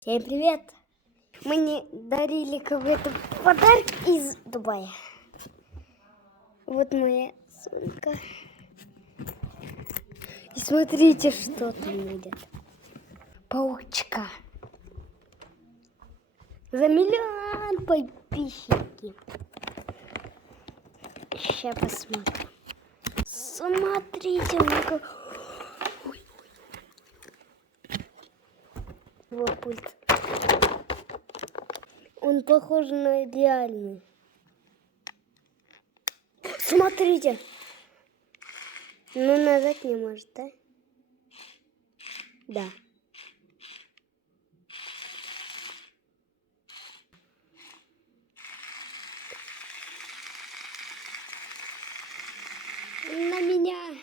Всем привет! Мне дарили какой-то подарок из Дубая. Вот моя сумка. И смотрите, что там будет. Паучка. За 1 миллион подписчиков. Сейчас посмотрим. Смотрите, какой... Вот пульт. Он похож на идеальный. Смотрите. Ну, назад не может, да? Да. На меня.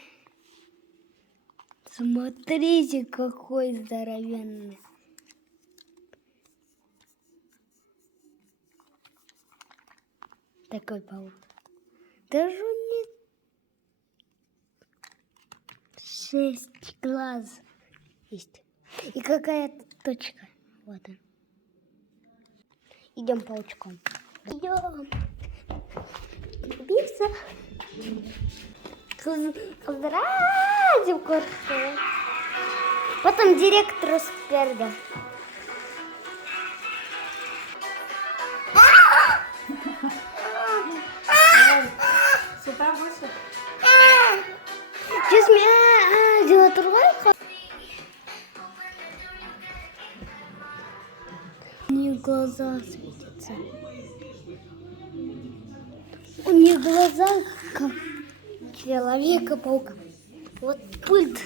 Смотрите, какой здоровенный. Такой паук. Даже не 6 глаз есть. И какая-то точка. Вот он. Идем паучком. Идем. Биться. Поздравим курсу. Потом директору спереди. Сейчас меня делает ролик. У нее глаза светятся. У нее глаза как Человека-паука. Вот пульт.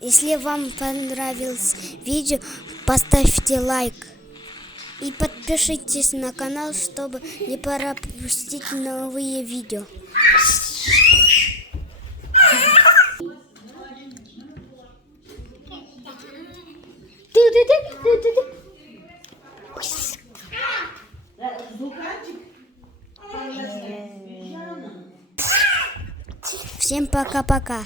Если вам понравилось видео, поставьте лайк. И подпишитесь на канал, чтобы не пропустить новые видео. Всем пока-пока.